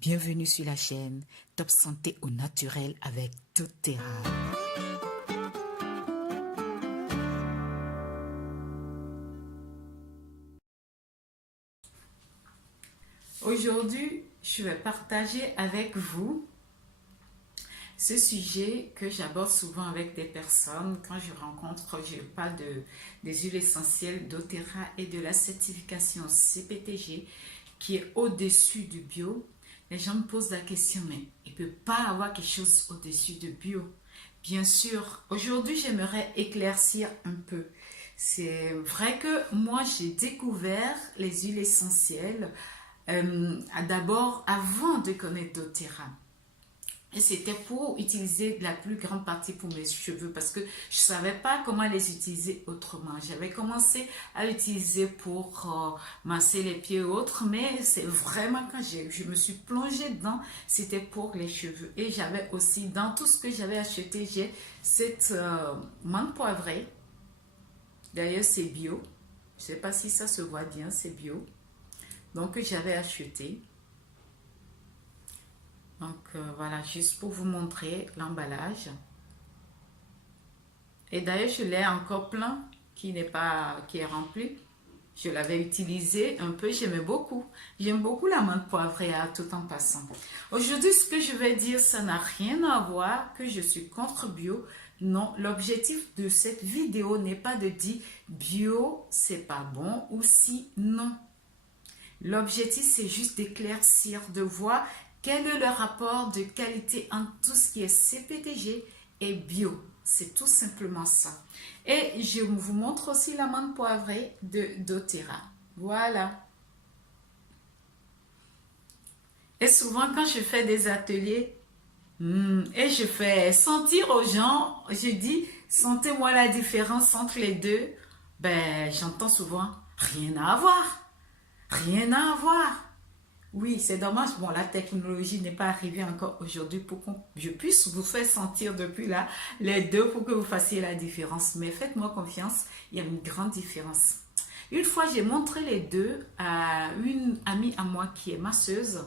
Bienvenue sur la chaîne Top Santé au naturel avec doTERRA. Aujourd'hui, je vais partager avec vous ce sujet que j'aborde souvent avec des personnes quand je parle des huiles essentielles doTERRA et de la certification CPTG qui est au-dessus du bio. Les gens me posent la question, mais il ne peut pas avoir quelque chose au-dessus de bio. Bien sûr, aujourd'hui, j'aimerais éclaircir un peu. C'est vrai que moi, j'ai découvert les huiles essentielles d'abord avant de connaître doTERRA. Et c'était pour utiliser la plus grande partie pour mes cheveux parce que je ne savais pas comment les utiliser autrement. J'avais commencé à l'utiliser pour masser les pieds et autres, mais c'est vraiment quand je me suis plongée dedans, c'était pour les cheveux. Et j'avais aussi, dans tout ce que j'avais acheté, j'ai cette menthe poivrée. D'ailleurs, c'est bio. Je ne sais pas si ça se voit bien, c'est bio. Donc, j'avais acheté. Donc voilà, juste pour vous montrer l'emballage. Et d'ailleurs, je l'ai encore plein qui est rempli. Je l'avais utilisé un peu, j'aimais beaucoup. J'aime beaucoup la menthe poivrée tout en passant. Aujourd'hui, ce que je vais dire, ça n'a rien à voir que je suis contre bio. Non, l'objectif de cette vidéo n'est pas de dire bio, c'est pas bon ou si non. L'objectif, c'est juste d'éclaircir, de voir quel est le rapport de qualité entre tout ce qui est CPTG et bio. C'est tout simplement ça. Et je vous montre aussi la menthe poivrée de doTERRA. Voilà. Et souvent, quand je fais des ateliers, et je fais sentir aux gens, je dis, sentez-moi la différence entre les deux. Ben, j'entends souvent, rien à voir. Rien à voir. Oui, c'est dommage. Bon, la technologie n'est pas arrivée encore aujourd'hui pour que je puisse vous faire sentir depuis là les deux pour que vous fassiez la différence. Mais faites-moi confiance, il y a une grande différence. Une fois, j'ai montré les deux à une amie à moi qui est masseuse.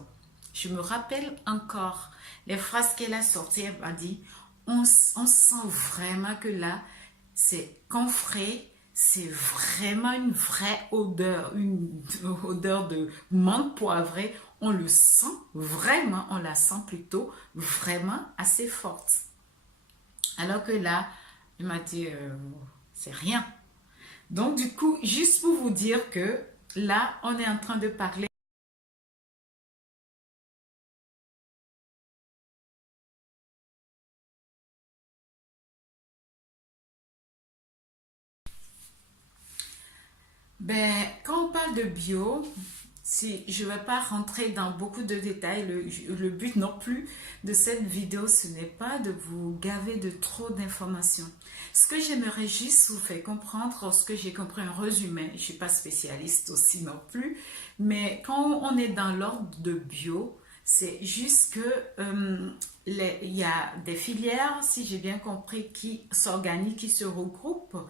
Je me rappelle encore les phrases qu'elle a sorties. Elle m'a dit, on sent vraiment que là, c'est confré. C'est vraiment une vraie odeur, une odeur de menthe poivrée. On le sent vraiment, on la sent plutôt vraiment assez forte. Alors que là, il m'a dit, c'est rien. Donc du coup, juste pour vous dire que là, on est en train de parler. Ben, quand on parle de bio, je ne vais pas rentrer dans beaucoup de détails. Le but non plus de cette vidéo, ce n'est pas de vous gaver de trop d'informations. Ce que j'aimerais juste vous faire comprendre, ce que j'ai compris en résumé, je ne suis pas spécialiste aussi non plus, mais quand on est dans l'ordre de bio, c'est juste que il y a des filières, si j'ai bien compris, qui s'organisent, qui se regroupent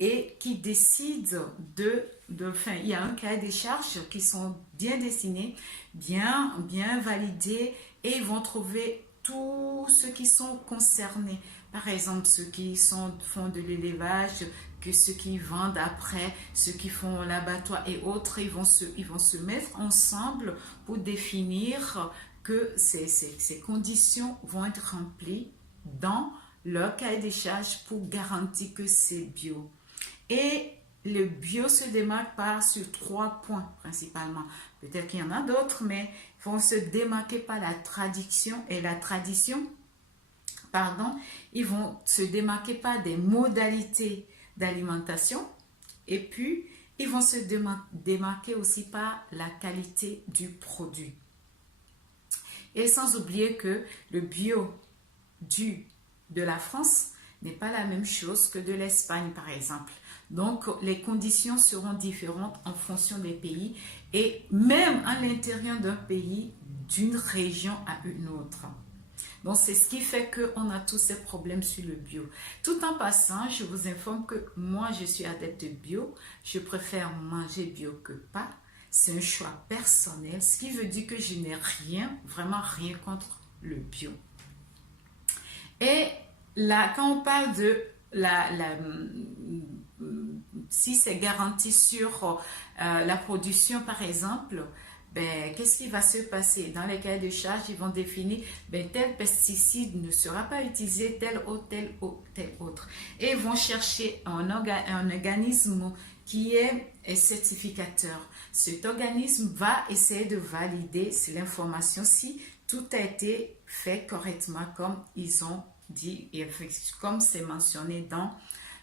et qui décident enfin, il y a un cahier des charges qui sont bien dessinés, bien validés, et ils vont trouver tous ceux qui sont concernés. Par exemple, ceux qui font de l'élevage, que ceux qui vendent après, ceux qui font l'abattoir et autres, ils vont se mettre ensemble pour définir que ces conditions vont être remplies dans leur cahier des charges pour garantir que c'est bio. Et le bio se démarque sur 3 points principalement. Peut-être qu'il y en a d'autres, mais ils vont se démarquer par la tradition ils vont se démarquer par des modalités d'alimentation et puis ils vont se démarquer aussi par la qualité du produit. Et sans oublier que le bio de la France n'est pas la même chose que de l'Espagne, par exemple. Donc, les conditions seront différentes en fonction des pays et même à l'intérieur d'un pays, d'une région à une autre. Donc, c'est ce qui fait qu'on a tous ces problèmes sur le bio. Tout en passant, je vous informe que moi, je suis adepte bio. Je préfère manger bio que pas. c'est un choix personnel, ce qui veut dire que je n'ai rien, vraiment rien contre le bio. Et là, quand on parle de si c'est garanti sur la production, par exemple, ben, qu'est-ce qui va se passer? Dans les cahiers de charge, ils vont définir ben, tel pesticide ne sera pas utilisé, tel autre, tel autre, tel autre. Et ils vont chercher un organisme qui est certificateur. Cet organisme va essayer de valider l'information si tout a été fait correctement comme ils ont dit et comme c'est mentionné dans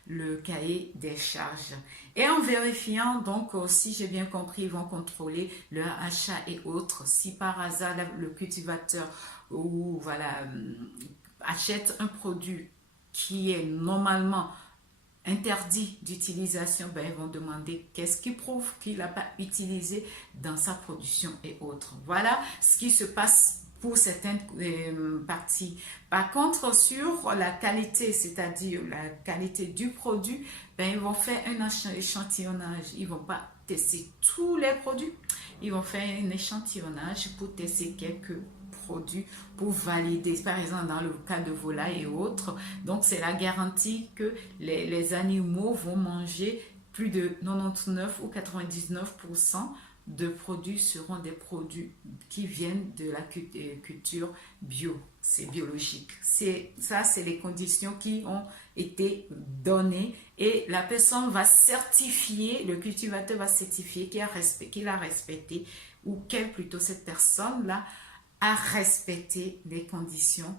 le cahier des charges. Et en vérifiant, donc, si j'ai bien compris, ils vont contrôler leur achat et autres. Si par hasard, le cultivateur ou voilà, achète un produit qui est normalement interdit d'utilisation, ben, ils vont demander qu'est-ce qui prouve qu'il n'a pas utilisé dans sa production et autres. Voilà ce qui se passe pour certaines parties. Par contre, sur la qualité, c'est-à-dire la qualité du produit, ben, ils vont faire un échantillonnage. Ils ne vont pas tester tous les produits. Ils vont faire un échantillonnage pour tester quelques produits pour valider, par exemple dans le cas de volailles et autres. Donc, c'est la garantie que les animaux vont manger plus de 99 ou 99% de produits seront des produits qui viennent de la culture bio, c'est biologique. Ça, c'est les conditions qui ont été données et la personne va certifier, le cultivateur va certifier qu'il a respecté ou qu'elle plutôt cette personne-là a respecté les conditions